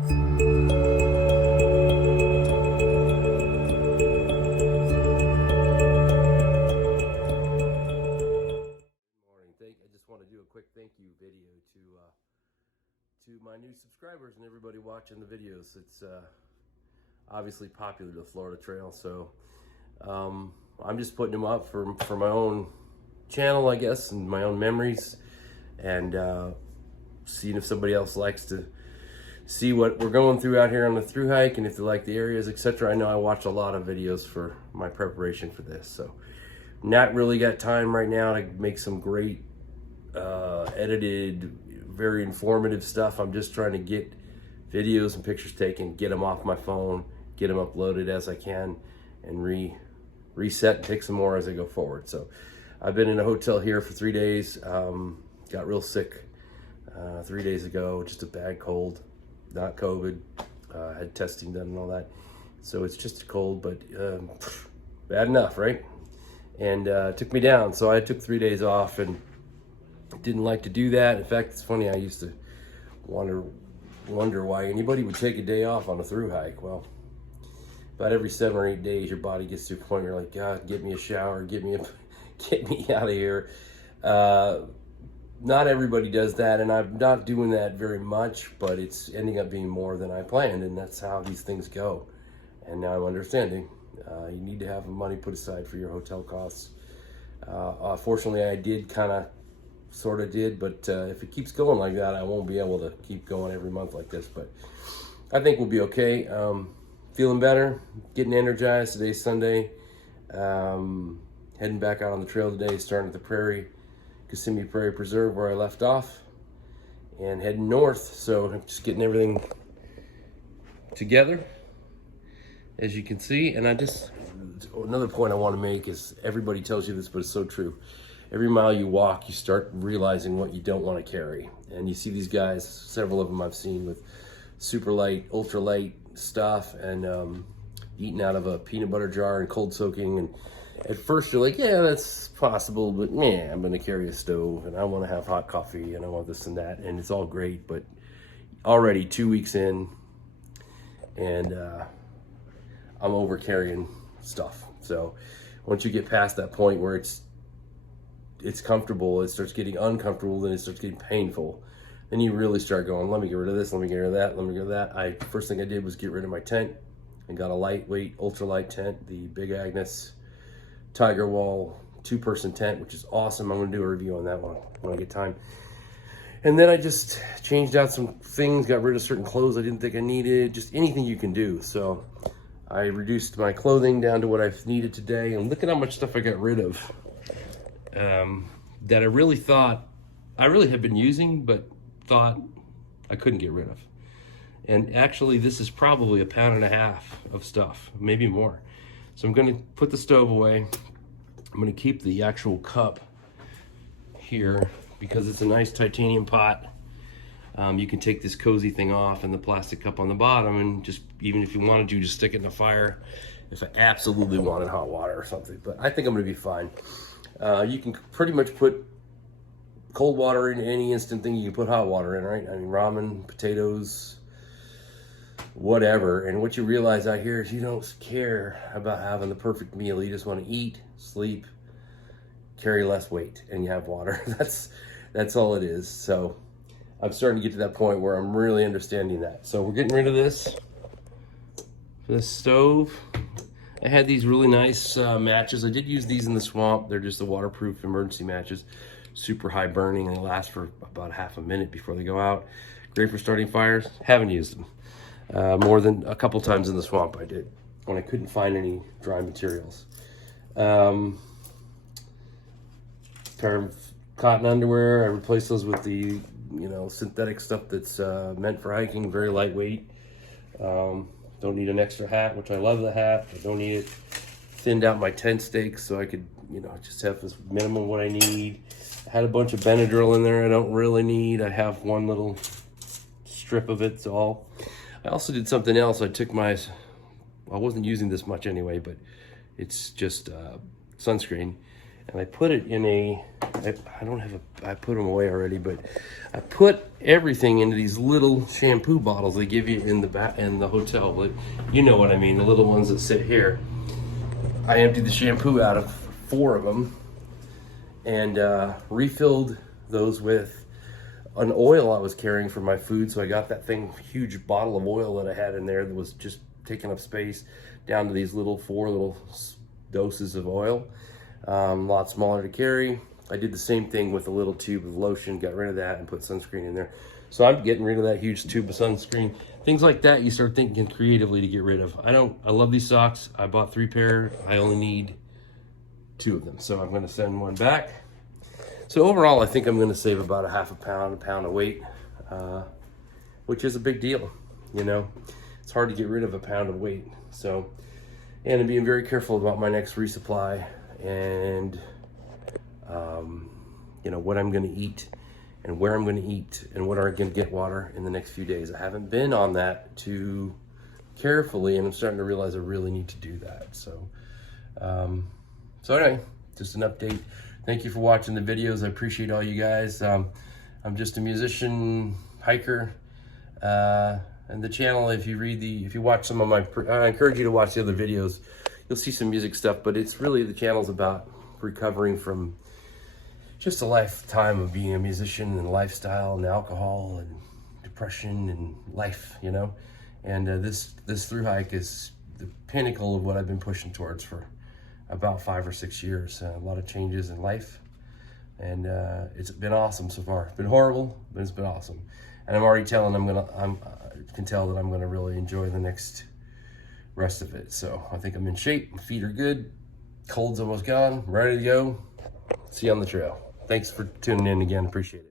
I just want to do a quick thank you video to my new subscribers and everybody watching the videos. It's obviously popular, the Florida Trail, so I'm just putting them up for my own channel, I guess, and my own memories, and seeing if somebody else likes to see what we're going through out here on the thru hike, and if they like the areas, etc. I know I watch a lot of videos for my preparation for this, so not really got time right now to make some great edited, very informative stuff. I'm just trying to get videos and pictures taken, get them off my phone, get them uploaded as I can, and reset and take some more as I go forward. So I've been in a hotel here for 3 days. Got real sick 3 days ago, just a bad cold, not COVID. Had testing done and all that. So it's just a cold, but bad enough, right? And it took me down. So I took 3 days off and didn't like to do that. In fact, it's funny, I used to wonder why anybody would take a day off on a thru hike. Well, about every 7 or 8 days, your body gets to a point where you're like, God, get me a shower, get me out of here. Not everybody does that, and I'm not doing that very much, but it's ending up being more than I planned, and that's how these things go. And now I'm understanding. You need to have money put aside for your hotel costs. Fortunately, I did sort of did, but if it keeps going like that, I won't be able to keep going every month like this, but I think we'll be okay. Feeling better, getting energized. Today's Sunday. Heading back out on the trail today, starting at the Kissimmee Prairie Preserve where I left off, and heading north. So I'm just getting everything together, as you can see. And another point I want to make is, everybody tells you this, but it's so true. Every mile you walk, you start realizing what you don't want to carry. And you see these guys, several of them I've seen, with super light, ultra light stuff, and eating out of a peanut butter jar and cold soaking. And at first you're like, yeah, that's possible, but man, I'm going to carry a stove, and I want to have hot coffee, and I want this and that, and it's all great. But already 2 weeks in, and I'm over carrying stuff. So once you get past that point where it's comfortable, it starts getting uncomfortable, then it starts getting painful. Then you really start going, let me get rid of this, let me get rid of that, let me get rid of that. First thing I did was get rid of my tent and got a lightweight, ultralight tent, the Big Agnes Tiger Wall 2-person tent, which is awesome. I'm gonna do a review on that one when I get time. And then I just changed out some things, got rid of certain clothes I didn't think I needed, just anything you can do. So I reduced my clothing down to what I've needed today, and look at how much stuff I got rid of. That I really have been using, but thought I couldn't get rid of. And actually, this is probably 1.5 pounds of stuff, maybe more. So I'm going to put the stove away. I'm going to keep the actual cup here because it's a nice titanium pot. You can take this cozy thing off and the plastic cup on the bottom, and just, even if you wanted to, just stick it in the fire if I absolutely wanted hot water or something. But I think I'm going to be fine. You can pretty much put cold water in any instant thing you can put hot water in, right? I mean, ramen, potatoes, whatever. And what you realize out here is you don't care about having the perfect meal. You just want to eat, sleep, carry less weight, and you have water. That's all it is. So I'm starting to get to that point where I'm really understanding that. So we're getting rid of this stove. I had these really nice matches. I did use these in the swamp. They're just the waterproof emergency matches. Super high burning, and they last for about half a minute before they go out. Great for starting fires. Haven't used them. More than a couple times in the swamp I did, when I couldn't find any dry materials. Pair of cotton underwear. I replaced those with the synthetic stuff that's meant for hiking, very lightweight. Don't need an extra hat, which I love the hat. I don't need it. Thinned out my tent stakes so I could, just have this minimum what I need. I had a bunch of Benadryl in there I don't really need. I have one little strip of it, it's all. I also did something else. I wasn't using this much anyway, but it's just sunscreen. and I put it in a, I don't have a, I put them away already, but I put everything into these little shampoo bottles they give you in the hotel. But you know what I mean, the little ones that sit here. I emptied the shampoo out of 4 of them and refilled those with an oil I was carrying for my food. So I got that huge bottle of oil that I had in there that was just taking up space, down to these 4 little doses of oil. A lot smaller to carry. I did the same thing with a little tube of lotion, got rid of that and put sunscreen in there. So I'm getting rid of that huge tube of sunscreen. Things like that you start thinking creatively to get rid of. I love these socks. I bought 3 pair. I only need 2 of them. So I'm gonna send one back. So overall, I think I'm gonna save about a half a pound of weight, which is a big deal, you know? It's hard to get rid of a pound of weight. So, and I'm being very careful about my next resupply and you know, what I'm gonna eat and where I'm gonna eat and what I'm gonna get water in the next few days. I haven't been on that too carefully, and I'm starting to realize I really need to do that. So, so anyway, just an update. Thank you for watching the videos. I appreciate all you guys. I'm just a musician, hiker, and the channel, if you watch some of my, I encourage you to watch the other videos. You'll see some music stuff, but it's really, the channel's about recovering from just a lifetime of being a musician and lifestyle and alcohol and depression and life, you know? And this through hike is the pinnacle of what I've been pushing towards for about 5 or 6 years. A lot of changes in life, and it's been awesome so far. It's been horrible, but it's been awesome. And I'm already telling I can tell that I'm gonna really enjoy the next rest of it. So I think I'm in shape, my feet are good, cold's almost gone, ready to go. See you on the trail. Thanks for tuning in again, appreciate it.